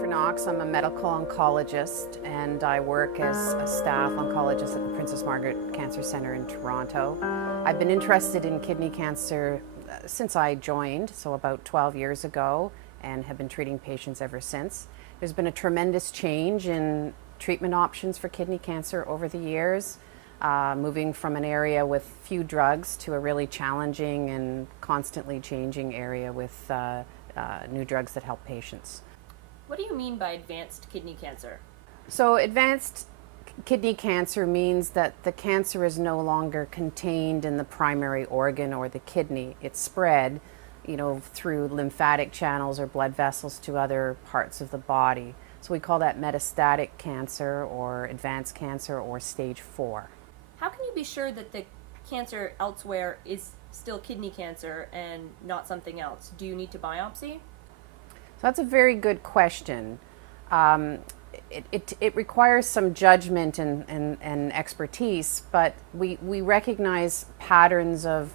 Knox. I'm a medical oncologist and I work as a staff oncologist at the Princess Margaret Cancer Centre in Toronto. I've been interested in kidney cancer since I joined, so about 12 years ago, and have been treating patients ever since. There's been a tremendous change in treatment options for kidney cancer over the years, moving from an area with few drugs to a really challenging and constantly changing area with new drugs that help patients. What do you mean by advanced kidney cancer? So advanced kidney cancer means that the cancer is no longer contained in the primary organ or the kidney. It's spread, through lymphatic channels or blood vessels to other parts of the body. So we call that metastatic cancer or advanced cancer or stage 4. How can you be sure that the cancer elsewhere is still kidney cancer and not something else? Do you need to biopsy? So that's a very good question. It requires some judgment and expertise, but we recognize patterns of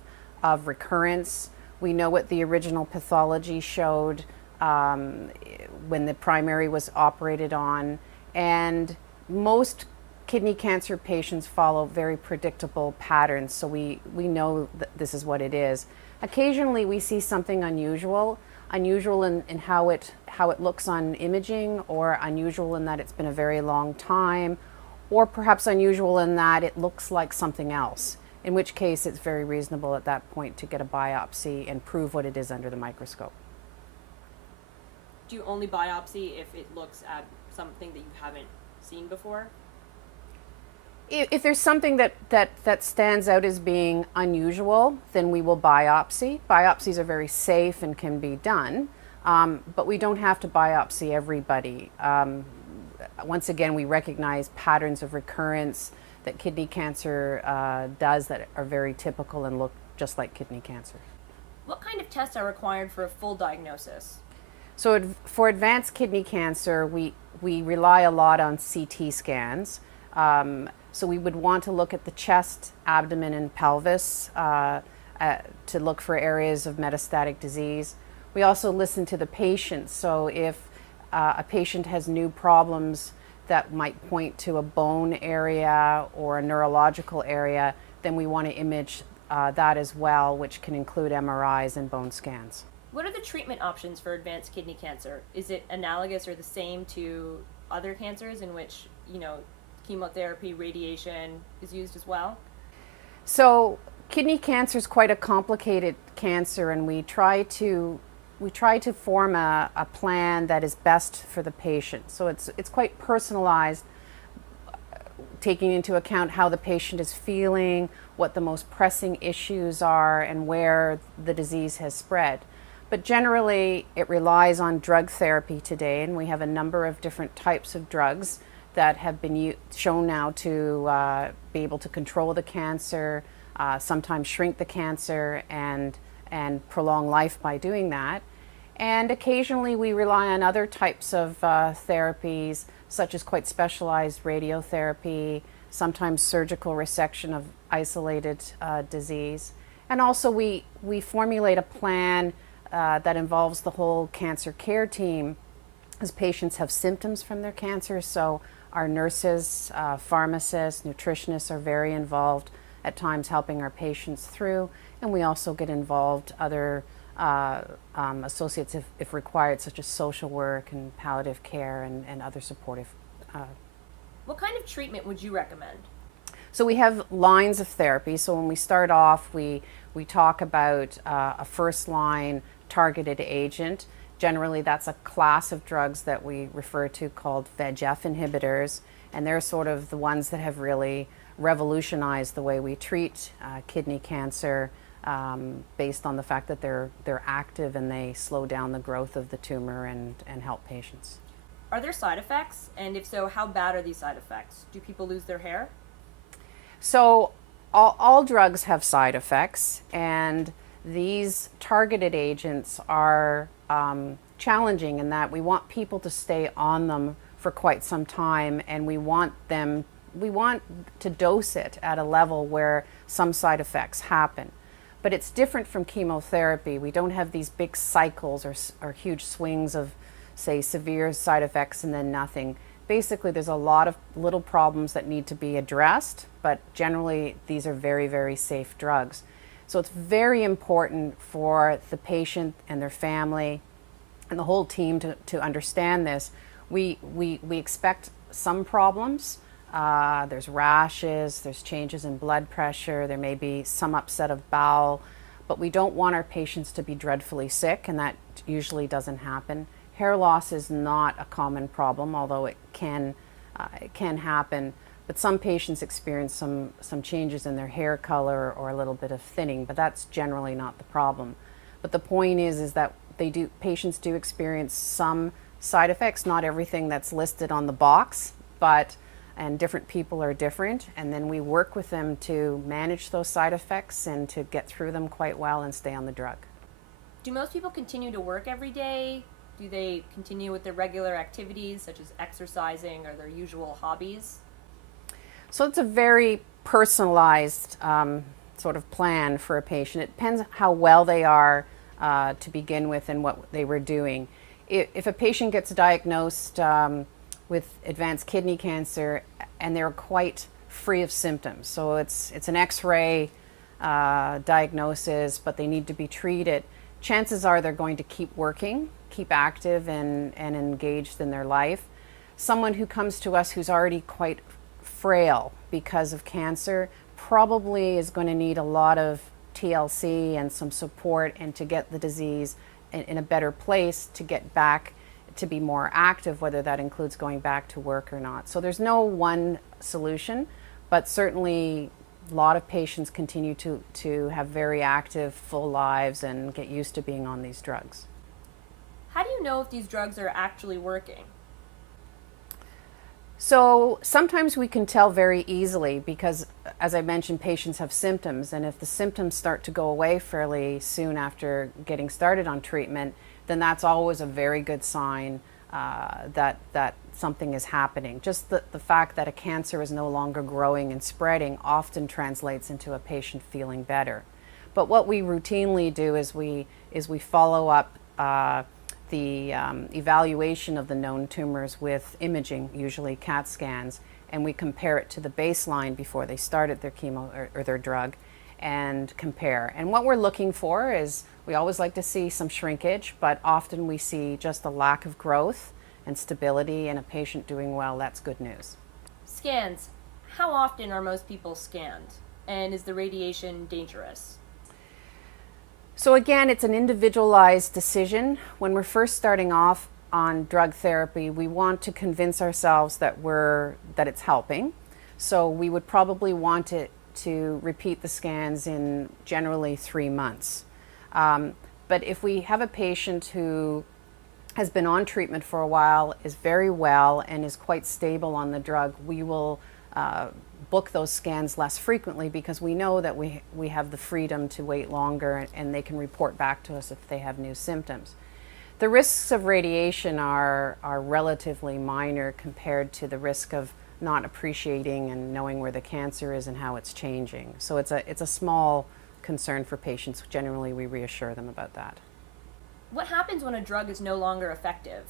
recurrence. We know what the original pathology showed when the primary was operated on, and most kidney cancer patients follow very predictable patterns, so we know that this is what it is. Occasionally we see something unusual in how it looks on imaging, or unusual in that it's been a very long time, or perhaps unusual in that it looks like something else, in which case it's very reasonable at that point to get a biopsy and prove what it is under the microscope. Do you only biopsy if it looks at something that you haven't seen before? If there's something that stands out as being unusual, then we will biopsy. Biopsies are very safe and can be done, but we don't have to biopsy everybody. Once again, we recognize patterns of recurrence that kidney cancer does that are very typical and look just like kidney cancer. What kind of tests are required for a full diagnosis? So for advanced kidney cancer, we rely a lot on CT scans. So we would want to look at the chest, abdomen, and pelvis to look for areas of metastatic disease. We also listen to the patient. So if a patient has new problems that might point to a bone area or a neurological area, then we want to image that as well, which can include MRIs and bone scans. What are the treatment options for advanced kidney cancer? Is it analogous or the same to other cancers in which, chemotherapy, radiation is used as well? So kidney cancer is quite a complicated cancer, and we try to form a plan that is best for the patient. So it's quite personalized, taking into account how the patient is feeling, what the most pressing issues are, and where the disease has spread. But generally, it relies on drug therapy today, and we have a number of different types of drugs that have been shown now to be able to control the cancer, sometimes shrink the cancer, and prolong life by doing that. And occasionally we rely on other types of therapies, such as quite specialized radiotherapy, sometimes surgical resection of isolated disease. And also we formulate a plan that involves the whole cancer care team, as patients have symptoms from their cancer. So our nurses, pharmacists, nutritionists are very involved at times helping our patients through, and we also get involved other associates if required, such as social work and palliative care and other supportive. What kind of treatment would you recommend? So we have lines of therapy. So when we start off, we talk about a first line targeted agent. Generally, that's a class of drugs that we refer to called VEGF inhibitors, and they're sort of the ones that have really revolutionized the way we treat kidney cancer, based on the fact that they're active and they slow down the growth of the tumor and help patients. Are there side effects? And if so, how bad are these side effects? Do people lose their hair? So all drugs have side effects, and these targeted agents are challenging in that we want people to stay on them for quite some time, and we want to dose it at a level where some side effects happen. But it's different from chemotherapy. We don't have these big cycles or huge swings of say, severe side effects and then nothing. Basically, there's a lot of little problems that need to be addressed, but generally these are very, very safe drugs. So it's very important for the patient and their family and the whole team to understand this. We expect some problems. There's rashes, there's changes in blood pressure, there may be some upset of bowel, but we don't want our patients to be dreadfully sick, and that usually doesn't happen. Hair loss is not a common problem, although it can happen. But some patients experience some changes in their hair color or a little bit of thinning, but that's generally not the problem. But the point is that patients do experience some side effects, not everything that's listed on the box, and different people are different, and then we work with them to manage those side effects and to get through them quite well and stay on the drug. Do most people continue to work every day? Do they continue with their regular activities such as exercising or their usual hobbies? So it's a very personalized sort of plan for a patient. It depends how well they are to begin with and what they were doing. If a patient gets diagnosed with advanced kidney cancer and they're quite free of symptoms, so it's an X-ray diagnosis, but they need to be treated, chances are they're going to keep working, keep active and engaged in their life. Someone who comes to us who's already quite frail because of cancer probably is going to need a lot of TLC and some support, and to get the disease in a better place to get back to be more active, whether that includes going back to work or not. So there's no one solution, but certainly a lot of patients continue to have very active, full lives and get used to being on these drugs. How do you know if these drugs are actually working? So sometimes we can tell very easily because, as I mentioned, patients have symptoms, and if the symptoms start to go away fairly soon after getting started on treatment, then that's always a very good sign that something is happening. Just the fact that a cancer is no longer growing and spreading often translates into a patient feeling better. But what we routinely do is we follow up the evaluation of the known tumors with imaging, usually CAT scans, and we compare it to the baseline before they started their chemo or their drug, and compare. And what we're looking for is, we always like to see some shrinkage, but often we see just a lack of growth and stability and a patient doing well. That's good news. Scans. How often are most people scanned? And is the radiation dangerous? So again, it's an individualized decision. When we're first starting off on drug therapy, we want to convince ourselves that it's helping. So we would probably want it to repeat the scans in generally 3 months. But if we have a patient who has been on treatment for a while, is very well, and is quite stable on the drug, we will book those scans less frequently because we know that we have the freedom to wait longer, and they can report back to us if they have new symptoms. The risks of radiation are relatively minor compared to the risk of not appreciating and knowing where the cancer is and how it's changing. So it's a small concern for patients. Generally, we reassure them about that. What happens when a drug is no longer effective?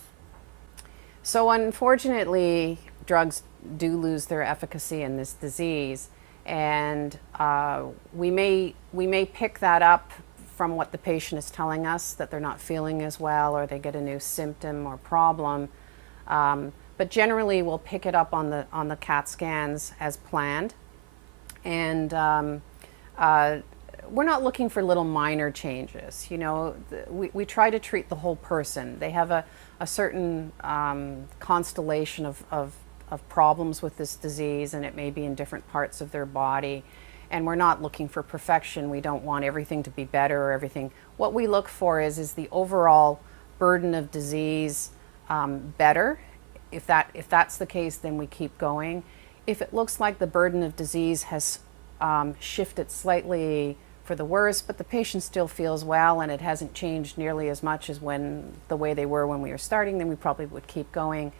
So unfortunately, drugs do lose their efficacy in this disease, and we may pick that up from what the patient is telling us, that they're not feeling as well or they get a new symptom or problem. But generally, we'll pick it up on the CAT scans as planned, and we're not looking for little minor changes. You know, we try to treat the whole person. They have a certain constellation of problems with this disease, and it may be in different parts of their body. And we're not looking for perfection. We don't want everything to be better or everything. What we look for is the overall burden of disease better. If that's the case, then we keep going. If it looks like the burden of disease has shifted slightly for the worse, but the patient still feels well and it hasn't changed nearly as much as the way they were when we were starting, then we probably would keep going.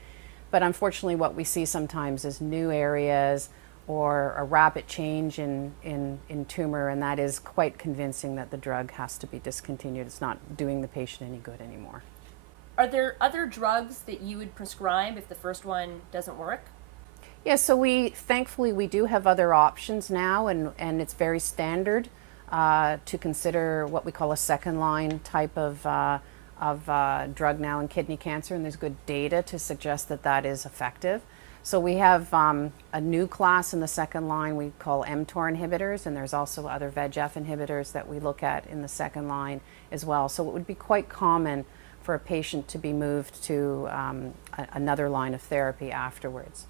But unfortunately, what we see sometimes is new areas or a rapid change in tumor, and that is quite convincing that the drug has to be discontinued. It's not doing the patient any good anymore. Are there other drugs that you would prescribe if the first one doesn't work? Yeah, so thankfully we do have other options now, and it's very standard to consider what we call a second line type of drug now in kidney cancer, and there's good data to suggest that that is effective. So we have a new class in the second line we call mTOR inhibitors, and there's also other VEGF inhibitors that we look at in the second line as well. So it would be quite common for a patient to be moved to another line of therapy afterwards.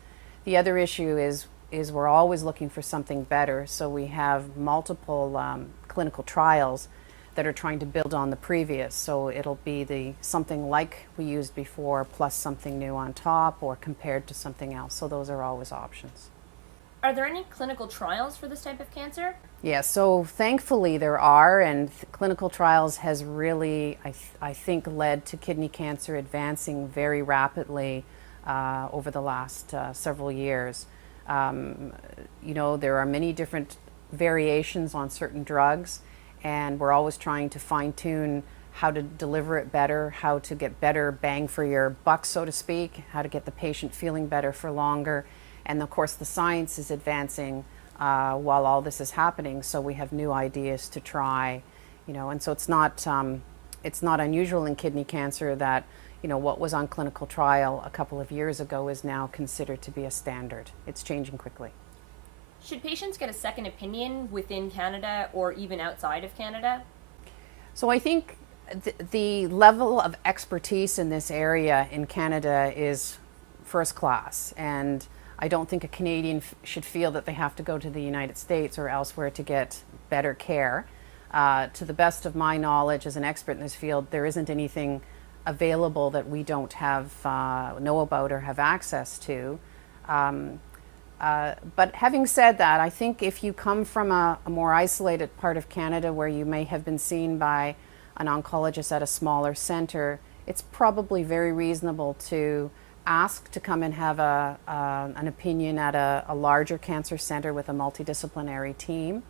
The other issue is we're always looking for something better, so we have multiple clinical trials that are trying to build on the previous. So it'll be something like we used before plus something new on top or compared to something else. So those are always options. Are there any clinical trials for this type of cancer? Yeah, so thankfully there are, and clinical trials has really, I think, led to kidney cancer advancing very rapidly over the last several years. You know, there are many different variations on certain drugs, and we're always trying to fine-tune how to deliver it better, how to get better bang for your buck, so to speak, how to get the patient feeling better for longer. And of course the science is advancing while all this is happening, so we have new ideas to try, you know, and so it's not unusual in kidney cancer that, you know, what was on clinical trial a couple of years ago is now considered to be a standard. It's changing quickly. Should patients get a second opinion within Canada or even outside of Canada? So I think the level of expertise in this area in Canada is first class, and I don't think a Canadian should feel that they have to go to the United States or elsewhere to get better care. To the best of my knowledge as an expert in this field, there isn't anything available that we don't know about or have access to. But having said that, I think if you come from a more isolated part of Canada where you may have been seen by an oncologist at a smaller center, it's probably very reasonable to ask to come and have an opinion at a larger cancer center with a multidisciplinary team.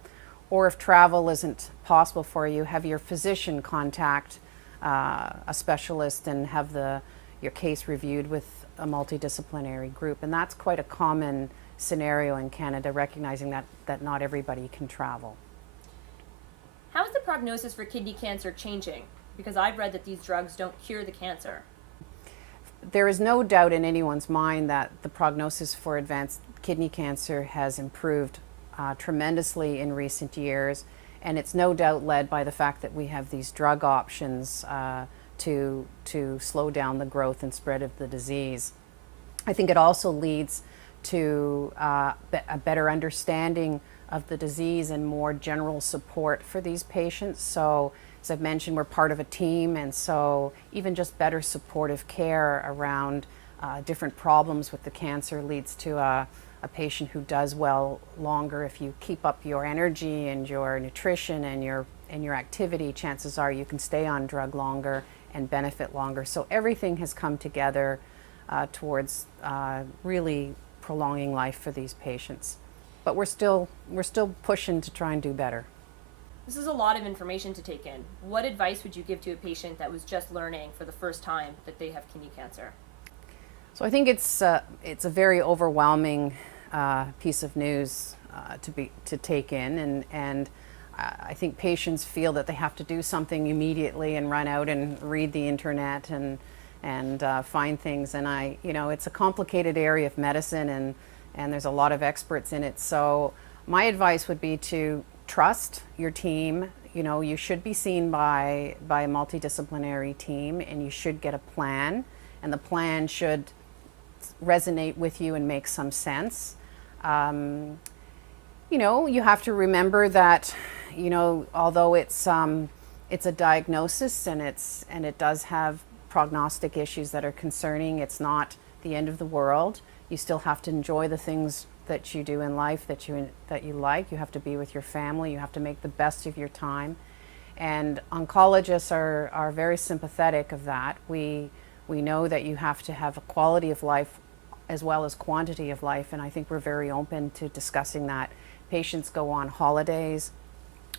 Or if travel isn't possible for you, have your physician contact a specialist and have your case reviewed with a multidisciplinary group. And that's quite a common scenario in Canada, recognizing that not everybody can travel. How is the prognosis for kidney cancer changing? Because I've read that these drugs don't cure the cancer. There is no doubt in anyone's mind that the prognosis for advanced kidney cancer has improved tremendously in recent years, and it's no doubt led by the fact that we have these drug options to slow down the growth and spread of the disease. I think it also leads to a better understanding of the disease and more general support for these patients. So, as I've mentioned, we're part of a team, and so even just better supportive care around different problems with the cancer leads to a patient who does well longer. If you keep up your energy and your nutrition and your activity, chances are you can stay on drug longer and benefit longer. So everything has come together towards really prolonging life for these patients. But we're still pushing to try and do better. This is a lot of information to take in. What advice would you give to a patient that was just learning for the first time that they have kidney cancer? So I think it's a very overwhelming piece of news to take in, and I think patients feel that they have to do something immediately and run out and read the internet and find things. And it's a complicated area of medicine, and there's a lot of experts in it. So my advice would be to trust your team. You know, you should be seen by a multidisciplinary team, and you should get a plan, and the plan should resonate with you and make some sense. You have to remember that, although it's a diagnosis and it does have prognostic issues that are concerning, it's not the end of the world. You still have to enjoy the things that you do in life that you like. You have to be with your family. You have to make the best of your time. And oncologists are very sympathetic of that. We know that you have to have a quality of life as well as quantity of life, and I think we're very open to discussing that. Patients go on holidays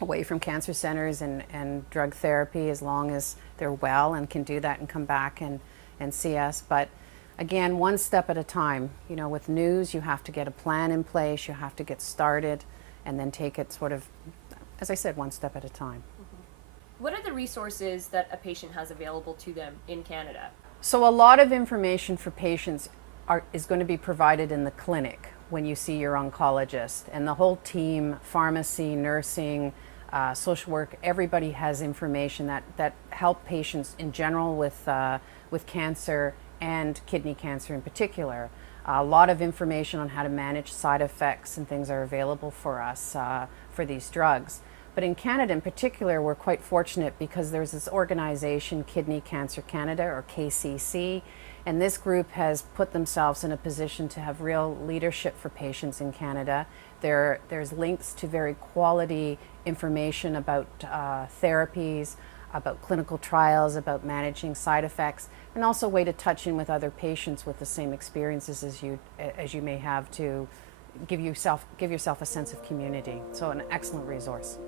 away from cancer centers and drug therapy as long as they're well and can do that and come back and see us. But again, one step at a time. You know, with news, you have to get a plan in place, you have to get started, and then take it sort of, as I said, one step at a time. What are the resources that a patient has available to them in Canada? So a lot of information for patients is going to be provided in the clinic when you see your oncologist. And the whole team, pharmacy, nursing, social work, everybody has information that help patients in general with cancer and kidney cancer in particular. A lot of information on how to manage side effects and things are available for us for these drugs. But in Canada in particular, we're quite fortunate because there's this organization, Kidney Cancer Canada, or KCC, and this group has put themselves in a position to have real leadership for patients in Canada. There's links to very quality information about therapies, about clinical trials, about managing side effects, and also a way to touch in with other patients with the same experiences as you may have to give yourself a sense of community. So an excellent resource.